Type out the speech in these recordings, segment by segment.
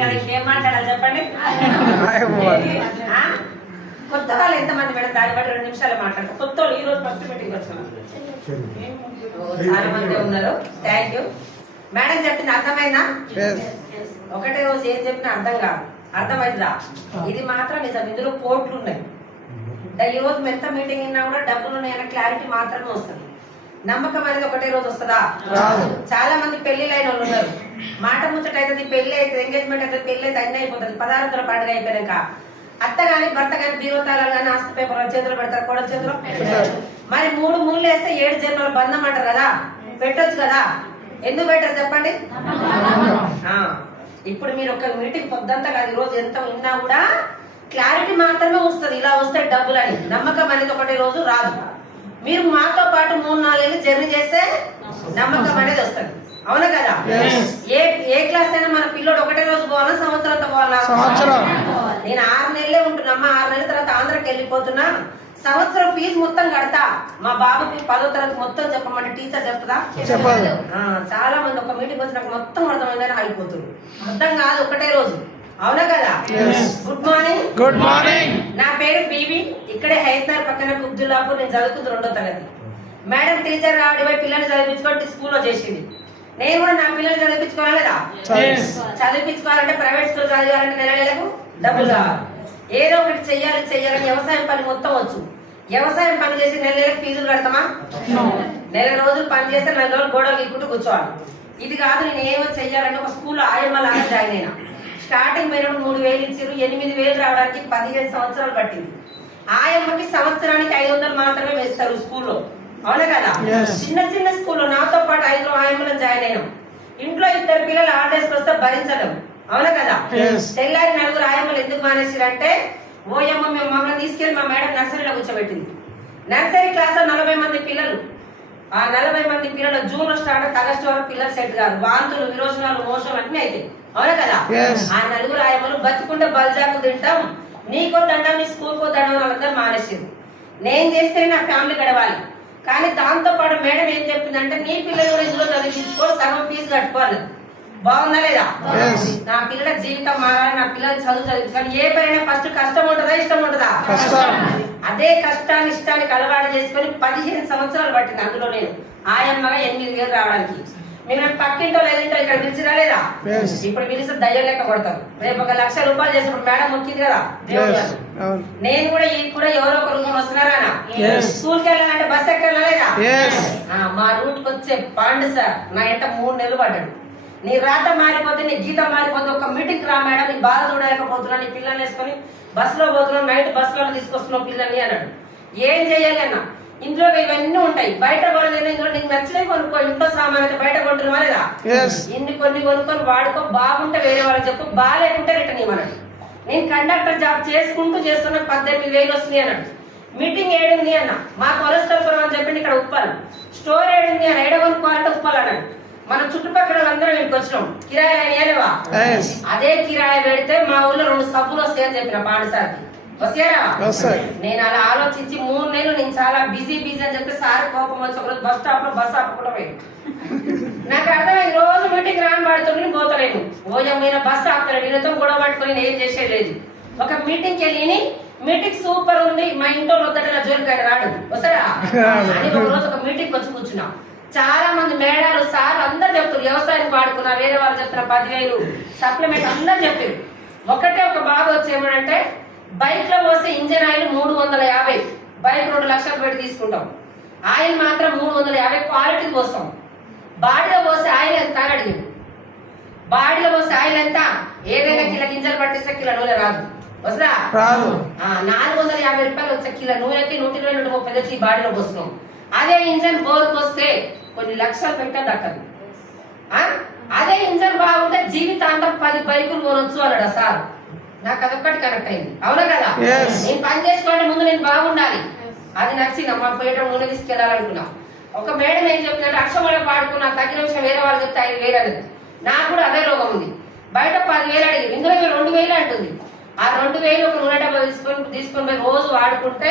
ఏం మాట్లాడాలి చెప్పండి? కొత్త వాళ్ళు ఎంతమంది మేడం? దాన్ని బట్టి రెండు నిమిషాలు మాట్లాడతారు కొత్త వాళ్ళు ఈ రోజు ఫస్ట్ మీటింగ్ వచ్చిన చాలా మంది ఉన్నారు. థ్యాంక్ యూ మేడం చెప్పింది అర్థమైందా? ఒకటే రోజు ఏం చెప్పినా అర్థం కాదు. అర్థమైందా? ఇది మాత్రం నిజం. ఇందులో కోట్లు ఉన్నాయి. దా- ఈ రోజు ఎంత మీటింగ్ అయినా కూడా డబ్బులు ఉన్నాయన్న క్లారిటీ మాత్రమే వస్తుంది. నమ్మకం అనేది ఒకటే రోజు వస్తుందా. చాలా మంది పెళ్ళిళ్ళు అయిన వాళ్ళు ఉన్నారు. మాట ముచ్చట అవుతుంది పెళ్ళి అవుతుంది ఎంగేజ్మెంట్ అవుతుంది పెళ్ళి అయితే అన్ని అయిపోతుంది. పదార్థాల పండుగ అయిపోయాక అత్త గాని భర్త గాని బీరోతాలు గాని ఆస్తి పేపర్ చేతులు పెడతారు కూడా చేతులు మరి మూడు మూడు వేస్తే ఏడు జన్మల బంధం అంటారు కదా? పెట్టొచ్చు కదా? ఎందుకు పెట్టారు చెప్పండి? ఇప్పుడు మీరు ఒక మీటింగ్ పొద్దంతా కాదు ఈ రోజు ఎంత ఉన్నా కూడా క్లారిటీ మాత్రమే వస్తుంది. ఇలా వస్తే డబ్బులు అని నమ్మకం అనేది ఒకటి రోజు రాదు. మీరు మాతో పాటు మూడు నాలుగేళ్ళు జర్నీ చేస్తే నమ్మకం అనేది వస్తుంది. అవునా కదా. ఏ ఏ క్లాస్ అయినా మన పిల్లోడు ఒకటే రోజు పోవాలా? సంవత్సరంతో పోవాలా? సంవత్సరం. నేను ఆరు నెలలే ఉంటున్నామా ఆరు నెలల తర్వాత ఆంధ్రాకి వెళ్ళిపోతున్నా. సంవత్సరం ఫీజు మొత్తం కడతా. మా బాబుకి పదో తరగతి మొత్తం చెప్పమంటే టీచర్ చెప్తుందా. ఆ, చాలా మంది ఒక మీటింగ్ వచ్చినాక మొత్తం అర్థమైందని ఆగిపోతున్నారు. అర్థం కాదు ఒకటే రోజు. అవునా కదా. గుడ్ మార్నింగ్ గుడ్ మార్నింగ్ నా పేరు బీబీ ఇక్కడే హైదరాబాద్ పక్కన కుబ్దుల్లాపూర్ నేను చదువుకుంది రెండో తరగతి. మేడం టీచర్ ఆడి పోయి పిల్లల్ని చదివించుకొని స్కూల్లో చేసింది. నేను కూడా నా చదివించుకోవాలి కదా చదివించుకోవాలంటే ప్రైవేట్ స్కూల్ చదివాలంటే నెల నెలకు డబ్బులు కావాలి. ఏదో ఒకటి చెయ్యాలి చెయ్యాలని వ్యవసాయం పని మొత్తం వచ్చు. వ్యవసాయం పని చేసి నెల నెలకు ఫీజులు కడతామా? నెల రోజులు పని చేస్తే నెల రోజులు గోడలు గీక్కుంటూ కూర్చోవాలి. ఇది కాదు నేను ఏమో చెయ్యాలంటే ఒక స్కూల్లో ఆయమ్మ లాగా జాయిన్ అయినా. స్టార్టింగ్ పోయినప్పుడు మూడు వేలు ఇచ్చారు ఎనిమిది వేలు రావడానికి పదిహేను సంవత్సరాలు పట్టింది. ఆయమ్మకి సంవత్సరానికి ఐదు వందలు మాత్రమే వేస్తారు స్కూల్లో. అవునా కదా. చిన్న చిన్న స్కూల్లో నాతో పాటు ఐదు ఆయమ్మలను జాయిన్ అయినాం. ఇంట్లో ఇద్దరు పిల్లలు హాలిడేస్కి వస్తే భరించలేం. అవునా కదా. తెల్లారి నలుగురు ఆయమ్మలు ఎందుకు మానేసారంటే ఓయమ్మ మేము మమ్మల్ని తీసుకెళ్ళి మా మేడం నర్సరీలో కూర్చోబెట్టింది. నర్సరీ క్లాస్లో నలభై మంది పిల్లలు. ఆ నలభై మంది పిల్లలు జూన్లో స్టార్ట్ ఆగస్టు వరకు పిల్లలు సెట్ కాదు. వాంతులు విరోచనాలు మోషన్ అన్ని అయితే అవునా కదా. ఆ నలుగురు ఆయమ్మలు బతుకుంటే బల్జాకు తింటాం. నీకో దండం నీ స్కూల్ కో దండం వాళ్ళందరూ మానేసింది నేను చేస్తే నా ఫ్యామిలీ గడవాలి. కానీ దాంతో పాటు మేడం ఏం చెప్పిందంటే నీ పిల్లలు కూడా ఇందులో చదివించుకో సగం ఫీజు కట్టుకోవాలి. బాగుందా లేదా. నా పిల్లల జీవితం మారాలి నా పిల్లల చదువు చదివించాలి ఏ పైన ఫస్ట్ కష్టం ఉంటుందా ఇష్టం ఉంటుందా. అదే కష్టాన్ని ఇష్టానికి అలవాటు చేసుకొని పదిహేను సంవత్సరాలు పట్టింది అందులో నేను. ఆయమ్మగా ఎనిమిది వేలు రావడానికి. మేము పక్కింటో లేదంటో ఇక్కడ పిలిచి రాలేదా Yes. ఇప్పుడు పిలిస్తే దయ్యం లెక్క కొడతారు. రేపు ఒక లక్ష రూపాయలు చేసినప్పుడు మేడం మొక్కింది కదా. నేను కూడా ఈ కూడా ఎవరో ఒక రూపం వస్తున్నారా. స్కూల్కి వెళ్ళాలంటే బస్ ఎక్కలేదా మా రూట్ వచ్చే పాండు సార్ నా ఎంట మూడు నెలలు పడ్డాడు. నీ రాత మారిపోతే నీ గీతం మారిపోతే ఒక మీటింగ్ రా మేడం నీ బాధ చూడలేకపోతున్నా నీ పిల్లల్ని వేసుకొని బస్సులో పోతున్నావు నైట్ బస్సులో తీసుకొస్తున్నావు పిల్లల్ని అన్నాడు. ఏం చేయాలి అన్న? ఇంట్లో ఇవన్నీ ఉంటాయి. బయట కొనలేదు నీకు నచ్చినవి కొనుక్కో ఇంట్లో సామాన్ అయితే బయట కొంటున్నావా లేదా. ఇన్ని కొన్ని కొనుక్కొని వాడుకో బాగుంటే వేరే వాళ్ళకి చెప్పు బాగాలేకుంటే రిటర్న్ ఇవ్వనడు. నేను కండక్టర్ జాబ్ చేసుకుంటూ చేస్తున్న పద్దెనిమిది వేలు వస్తున్నాయి అన్నాడు. మీటింగ్ ఏడుంది అన్న. మా కొలెస్ట్రాల్ అని చెప్పింది ఇక్కడ ఉప్పాలి. స్టోర్ ఏడుంది అని ఏడ కొనుక్కోవాలంటే ఉప్పాలి అన్నాడు. మన చుట్టుపక్కల అందరం ఇక్కడికి వచ్చినాం. కిరాయి అయినా. అదే కిరాయి పెడితే మా ఊళ్ళో రెండు సబ్బులు వస్తాయని చెప్పిన పాండసార్కి. నేను అలా ఆలోచించి మూడు నెలలు నేను చాలా బిజీ బిజీ అని చెప్పి సార్ కోపం వచ్చి ఒకరోజు బస్ స్టాప్లో బస్ ఆపకుండా పోయింది నాకు అర్థమైంది రోజు మీటింగ్ రాని వాడితో నేను పోతలేను ఓయమ్మైన బస్ ఆపుతాడు ఈయనతో గొడవ పట్టుకొని నేను ఏం చేసేది ఒక మీటింగ్ వెళ్ళి మీటింగ్ సూపర్ ఉంది మా ఇంట్లో వద్దట నా జోలికి ఆయన రాడు. వస్తాడా అని ఒక రోజు ఒక మీటింగ్ వచ్చి కూర్చున్నాం. చాలా మంది మేడాలు సార్ అందరు చెప్తారు వ్యవసాయం వాడుకున్నా వేరే వాళ్ళు చెప్తున్న పదివేలు సప్లిమెంట్ అందరు చెప్పారు ఒకటే ఒక బాబు వచ్చి ఏమనంటే బైక్లో పోస్తే ఇంజన్ ఆయిల్ మూడు వందల యాభై. బైక్ రెండు లక్షలు పెట్టి తీసుకుంటాం. ఆయిల్ మాత్రం మూడు వందల యాభై క్వాలిటీ పోస్తాం బాడీలో పోస్తే ఆయిల్ ఎంత అని అడిగింది బాడీలో పోస్తే ఆయిల్ ఎంత? ఏదైనా కిలో గింజలు పట్టిస్తే కిలో నూనె రాదు. వస్తుందా? నాలుగు వందల యాభై రూపాయలు వచ్చే కిలో నూనెకి నూట ఇరవై నూట ముప్పై తెచ్చి బాడీలో పోస్తున్నాం అదే ఇంజన్ బోర్కి వస్తే కొన్ని లక్షలు పెట్టే దక్కదు? అదే ఇంజన్ బాగుంటే జీవితాంతం పది బైకులు కొనొచ్చు అన్నాడు ఆ సార్. నాకు అదొక్కటి కనెక్ట్ అయింది. అవునా కదా. నేను పని చేసుకోవడం ముందు నేను బాగుండాలి. అది నచ్చింది. మా పోయేట నూనె తీసుకెళ్ళాలనుకున్నా. ఒక మేడం ఏం చెప్తుందంటే అక్షమల పాడుకున్నా తగిన విషయం వేరే వాళ్ళు చెప్తే ఐదు వేలు అనేది నాకు కూడా అదే రోగం ఉంది. బయట పదివేలు అడిగి ఇందులో రెండు వేలు అంటుంది. ఆ రెండు వేలు ఒక నూనె డబ్బా తీసుకొని తీసుకొని పోయి రోజు వాడుకుంటే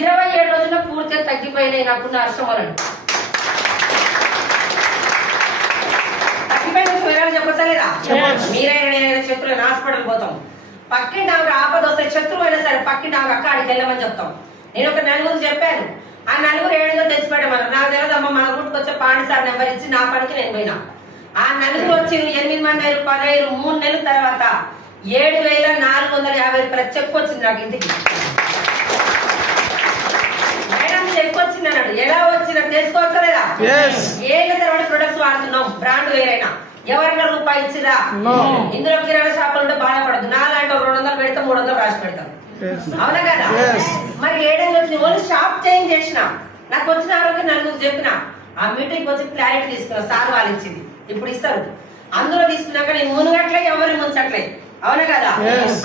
ఇరవై ఏడు రోజుల్లో పూర్తిగా తగ్గిపోయినాయి నాకున్న అక్షమలను తగ్గిపోయిన శత్రువులు చెప్పచ్చలేదా చెప్పొచ్చు. మీరైనా నేనైనా శత్రువు హాస్పిటల్ పోతాం. పక్కింటి ఆమె ఆపద వస్తే శత్రువు అయినా సరే పక్కింటి ఆమె అక్క ఆడికి వెళ్ళమని చెప్తాం. నేను ఒక నలుగురు చెప్పాను. ఆ నలుగురు ఏడుగా తెచ్చిపెట్టమన్నారు నాకు తెలియదమ్మా మన గుడికి వచ్చే పాండి సార్ నెంబర్ ఇచ్చి నా పనికి నేను పోయినా. ఆ నలుగురు వచ్చి ఎనిమిది మంది అయ్యారు పది అయ్యారు మూడు నెలల తర్వాత ఏడు వేల నాలుగు వందల యాభై రూపాయల చెక్ వచ్చింది నాకు ఇంటికి. మేడం చెక్ వచ్చింది అన్నాడు. ఎలా వచ్చిందో? తెలుసుకోవచ్చా లేదా Yes. ఏళ్ళ తర్వాత ప్రొడక్ట్స్ వాడుతున్నాం. బ్రాండ్ వేరైనా. ఎవరైనా రూపాయి ఇచ్చిరా. ఇందులో కిరాణా షాపులు ఉంటే బాధపడదు నాలాంటి ఒక రెండు వందలు పెడితే మూడు వందలు రాసి పెడతాం. అవునా కదా. మరి ఏడేళ్ళు వచ్చింది ఓన్లీ షాప్ చేంజ్ చేసిన. నాకు వచ్చిన ఆరోగ్యం నలుగురు చెప్పిన. ఆ మీటింగ్ వచ్చి క్లారిటీ తీసుకున్నా సార్ వాళ్ళు ఇచ్చింది. ఇప్పుడు ఇస్తారు. అందులో తీసుకున్నాక నేను మునుగట్లే ఎవరు ముంచట్లే. అవునా కదా.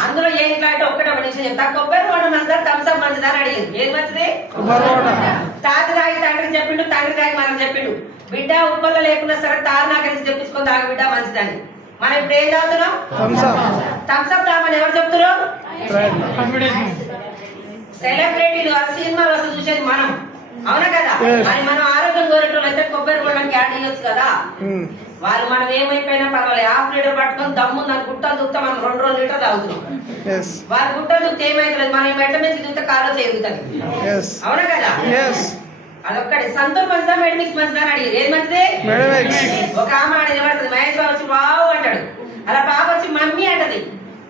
అందులో ఏం క్లారిటీ ఒక్కటే ఒక నిమిషం చెప్తా కొబ్బరి వాడు మంచిదా థమ్స్అప్ మంచిదా అని అడిగింది ఏది మంచిది. తాత తాగి తండ్రి చెప్పిండు తండ్రి తాగి మనం చెప్పిండు బిడ్డ ఉప్పల్లో లేకున్నా సరే తారు నాకరించి తెప్పించుకొని తాగి బిడ్డ మంచిదని మనం ఇప్పుడు ఏం up. థమ్స్అప్ తాగమని ఎవరు చెప్తున్నారు. సెలబ్రిటీలు ఆ సినిమాలు అసలు చూసేది మనం అవునా కదా. మరి మనం ఆరోగ్యం కోరేటోళ్ళు అయితే కొబ్బరి బొండానికి యాడ్ చేయొచ్చు కదా Hmm. వాళ్ళు మనం ఏమైపోయినా పర్వాలేదు. హాఫ్ లీటర్ పట్టుకొని దమ్ము దాని గుట్టలు దుక్తా మనం రెండు రెండు లీటర్ తాగుతున్నాం. వారి గుట్టలు దుక్తే ఏమైతుంది మనం మెట్ట నుంచి దుక్తే కాలో Yes. అవునా కదా. అదొక్కటి. సంతూర్ మంచిదా మెడిమిక్స్ మంచిదా అని అడిగి ఏది మంచిది. ఒక ఆమె నిలబడుతుంది మహేష్ బాబు వచ్చి వావ్ అంటాడు. అలా పాప వచ్చి మమ్మీ అంటది.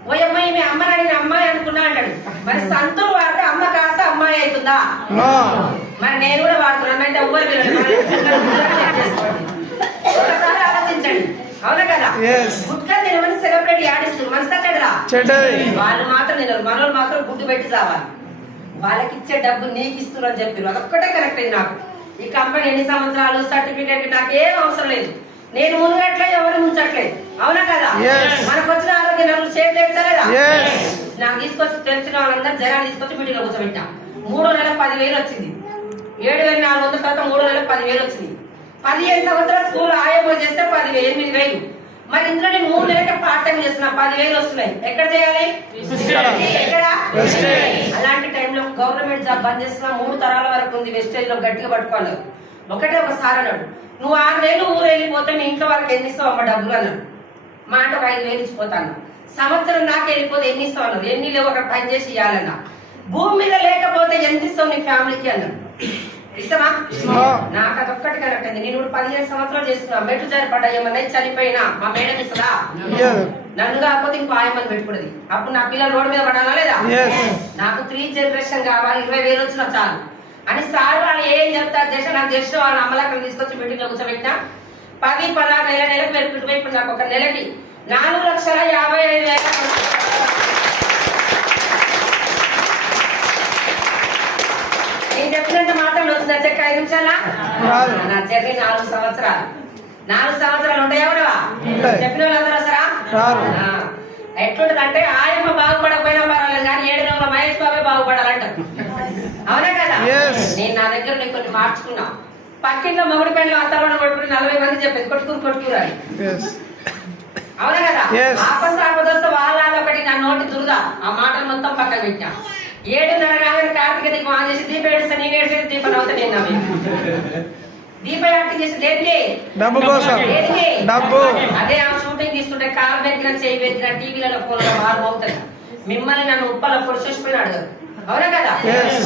ఓ అమ్మాయి మీ అమ్మని అడిగిన అమ్మాయి అనుకున్నా అంటాడు. మరి సంతూర్ వాడితే అమ్మ కాస్త అమ్మాయి అవుతుందా. మరి నేను కూడా వాడుతున్నాను అంటే ఎవ్వరు ఒకసారి ఆలోచించండి. అవునా కదా. గుట్కా తినమని సెలబ్రిటీ ఆడిస్తారు మంచిదా చెడరా. వాళ్ళు మాత్రం మనోళ్ళు మాత్రం గుడ్డు పెట్టి చావాలి. వాళ్ళకి ఇచ్చే డబ్బు నీకు ఇస్తున్నారు అని చెప్పారు. అదొక్కటే కరెక్ట్ అయింది నాకు. ఈ కంపెనీ ఎన్ని సంవత్సరాలు సర్టిఫికేట్ నాకేం అవసరం లేదు. నేను మునుగట్లే ఎవరు ముంచట్లేదు. అవునా కదా. మనకు వచ్చిన ఆరోగ్య షేర్ చేయించలేదా? Yes. నాకు తీసుకొచ్చి తెలిసిన వాళ్ళందరూ జనాలు తీసుకొచ్చి మీటింగ్లో కూర్చోబెట్టా. మూడో నెల పదివేలు వచ్చింది. ఏడు వేల నాలుగు వందల శాతం మూడో నెల పదివేలు వచ్చింది. పదిహేను సంవత్సరాల స్కూల్ ఆయమ్మ చేస్తే పదివేలు ఎనిమిది వేలు. మరి ఇందులో నేను మూడు నెలలకి పార్ట్ టైం చేస్తున్నా పదివేలు వస్తున్నాయి. ఎక్కడ చేయాలి. ఎక్కడ. అలాంటి టైంలో గవర్నమెంట్ జాబ్ బంద్ చేస్తున్నా మూడు తరాల వరకు ఉంది వెస్టేజ్లో గట్టిగా పట్టుకోవాలి. ఒకటే ఒక సార్ అన్నాడు నువ్వు ఆరు నెలలు ఊరు వెళ్ళిపోతే మీ ఇంట్లో వాళ్ళకి ఎన్ని ఇస్తావు అమ్మ డబ్బులు? అన్నాడు. మా అంటే ఐదు వేలు ఇచ్చిపోతాను సంవత్సరం నాకు వెళ్ళిపోతే ఎన్ని ఇస్తావు అన్నారు ఎన్ని లేవు అక్కడ పని చేసి ఇవ్వాలన్నా భూమి మీద లేకపోతే ఎంత ఇస్తావు నీ ఫ్యామిలీకి? అన్నాడు. No. నాకు అదొక్కటి కరెక్ట్ అయింది నేను ఇప్పుడు పదిహేను సంవత్సరాలు చేస్తున్నా మెట్లు జారిపడ్డా ఏమన్నా చనిపోయినా మా మేడం ఇస్తుందా. నన్ను కాకపోతే ఇంకో ఆయమని పెట్టుకున్నది. అప్పుడు నా పిల్లలు రోడ్డు మీద పడాలా లేదా. నాకు త్రీ జనరేషన్ కావాలి ఇరవై వేలు వచ్చినా చాలు. అని సార్ వాళ్ళు ఏం చెప్తారు చేసిన నాకు తెలిసిన వాళ్ళ అమ్మలక్కడ తీసుకొచ్చి మీటింగ్లో కూర్చోబెట్టినా? పది పదహారు నెల నెలకు పెరుగుతుంది ఇప్పుడు నాకు ఒక నెలకి నాలుగు లక్షల యాభై ఐదు వేల చెప్పినంత మాత్రం వచ్చిందా చెక్క ఐదు నిమిషాలా. నా జర్నీ నాలుగు సంవత్సరాలు నాలుగు సంవత్సరాలు ఉంటాయా ఉంటాయి. చెప్పిన వాళ్ళందరూ వస్తారా రారు. ఆ. ఎట్లుంటది అంటే ఆయమ్మ బాగుపడకపోయినా పర్వాలేదు కానీ ఏడు నెలల మహేష్ బాబే బాగుపడాలంటారు అవునా కదా. నేను నా దగ్గర నేను కొన్ని మార్చుకున్నా పక్కింట్లో మొగుడి పెళ్ళి వాతావరణం కొట్టుకుని నలభై మంది చెప్పేది కొట్టుకుని కొట్టుకురు అని Yes. అవునా కదా. ఆపస్ ఆపదొస్తే వాళ్ళ ఒకటి నా నోటి దురద ఆ మాటలు మొత్తం పక్కన పెట్టా ఏడున్నర కాగానే కార్తీక దీపం ఆన్ చేసి దీపం ఏడిస్తే నేను ఏడిస్తే దీపం అవుతా నేను నవ్వి దీపం యాక్టింగ్ చేసి దేనికి డబ్బు కోసం. డబ్బు. అదే ఆ షూటింగ్ తీసుకుంటే కాలు పెట్టిన చేయి పెట్టిన టీవీలలో ఫోన్లో బాగా అవుతుంది మిమ్మల్ని నన్ను ఉప్పల పొడి చూసిపోయిన అడగదు. అవునా కదా.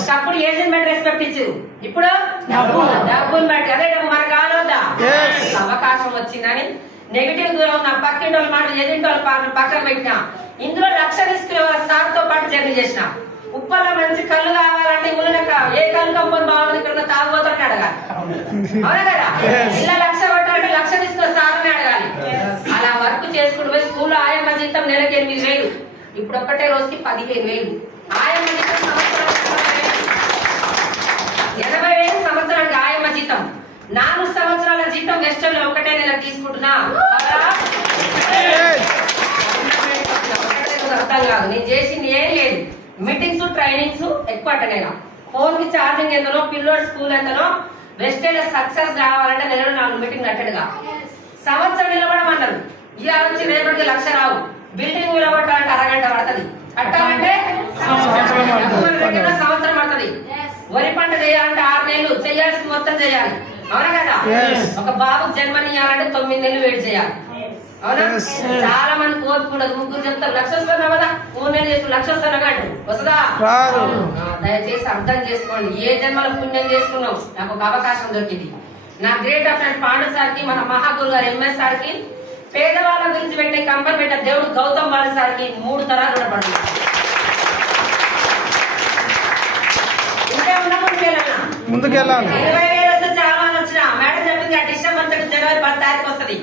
ఒకప్పుడు ఏజెంట్ బట్టి రెస్పెక్ట్ ఇచ్చారు ఇప్పుడు? డబ్బులు బట్టి అదే డబ్బు మనకు కావాలొద్దా Yes. అవకాశం వచ్చిందని నెగిటివ్ దూరం నా పక్కింటి వాళ్ళ మాట ఎదుటి వాళ్ళ మాట పక్కన పెట్టిన. ఇందులో లక్ష తీసుకునే సార్తో పాటు జర్నీ చేసిన. ఉప్పల్లో మంచి కళ్ళు కావాలంటే ఊళ్ళక ఏ కళ్ళు కంపని బాగుంది? ఇక్కడ ఉన్న తాగుబోతారని అడగాలి. అవునా కదా. ఇలా లక్ష కొట్టాలంటే లక్ష తీసుకున్న సార్ని అడగాలి. అలా వర్క్ చేసుకుంటూ పోయి స్కూల్లో ఆయమ్మ జీతం నెలకి ఎనిమిది వేలు. ఇప్పుడు ఒక్కటే రోజుకి పదిహేను వేలు. ఆయమ్మ జీతం సంవత్సరానికి ఎనభై వేలు సంవత్సరానికి ఆయమ్మ జీతం. నాలుగు సంవత్సరాల జీతం వెస్టర్న్లో ఒకటే నెల తీసుకుంటున్నా. అర్థం కాదు. నేను చేసింది ఏం లేదు. మీటింగ్స్ ట్రైనింగ్స్ ఎక్కువ అటెండ్ అయినా. ఫోన్కి ఛార్జింగ్ ఎంతనో పిల్లోడ్ స్కూల్ ఎంతనో వెస్టేజ్ సక్సెస్ కావాలంటే నెలలో నాలుగు మీటింగ్ అటెండ్గా. సంవత్సరం నిలబడమన్నారు. ఇవాళ నుంచి రేపటికి లక్ష రావు. బిల్డింగ్ నిలబట్టాలంటే అరగంట పడుతుంది. కట్టాలంటే సంవత్సరం పడుతుంది. వరి పంట చేయాలంటే ఆరు నెలలు. చేయాల్సింది మొత్తం చేయాలి. అవునా కదా. ఒక బాబు జన్మనియాలంటే తొమ్మిది నెలలు వెయిట్ చేయాలి. అవునా. చాలా మంది కోరుకున్నది ముగ్గురు చెప్తారు. లక్ష వస్తున్నా కదా చేసి లక్ష వస్తుందా దయచేసి అర్థం చేసుకోండి. ఏ జన్మల పుణ్యం చేసుకున్నావు? నాకు ఒక అవకాశం దొరికింది. నా గ్రేట్ ఆఫ్ పాండు సార్కి మన మహాగురు గారు ఎంఎస్ సార్కి పేదవాళ్ళ గురించి పెట్టే కంపెనీ పెట్టే దేవుడు గౌతమ్ వారి సార్కి మూడు తరాలు రుణపడుతుంది ఉన్నా ముందుకెళ్ళాలా. ఇరవై వేలు వస్తే చాలా వచ్చిన. మేడం చెప్పింది ఆ డిసెంబర్ జనవరి పది తారీఖు వస్తుంది.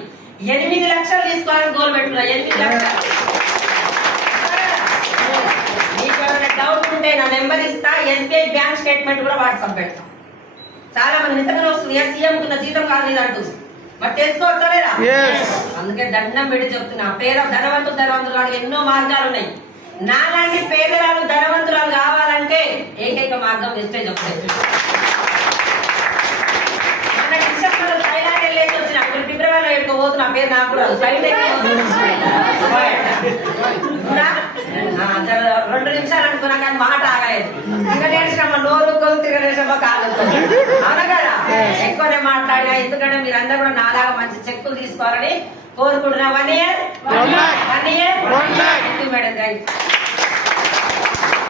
ఎనిమిది లక్షలు తీసుకోవాలని గోల్ పెట్టుకున్నా. ఎనిమిది లక్షలు. మీకు ఏమైనా డౌట్ ఉంటే నా నెంబర్ ఇస్తా. ఎస్బీఐ బ్యాంక్ స్టేట్మెంట్ కూడా వాట్సాప్ పెడతాం. చాలా మంది నిజంగా వస్తుంది. ఎస్ సీఎం కున్న జీతం కాదు అంటూ. మరి తెలుసుకోవచ్చా లేదా. అందుకే దండం పెట్టి చెప్తున్నా. పేద ధనవంతులు ధనవంతురాలు ఎన్నో మార్గాలు ఉన్నాయి. నాలాంటి పేదరాలు ధనవంతురాలు కావాలంటే ఏకైక మార్గం ఎస్టే చెప్తాయి మన డిసెంబర్ థైలాండ్ వెళ్ళేసి వచ్చిన ఇప్పుడు ఫిబ్రవరిలో ఎక్కడికో పోతున్నా. పేరు నాకు కూడా రెండు నిమిషాలు అనుకున్నా కానీ మాట ఆగలేదు. తిరగేసినమ్మ నోరు కొలు తిరగేసినమ్మ కాదు అవునా కదా? ఎక్కువనే మాట్లాడినా ఎందుకంటే మీరందరూ కూడా నాలాగా మంచి చెక్కులు తీసుకోవాలని కోరుకుంటున్నా. One year. One year One lakh. Madam thank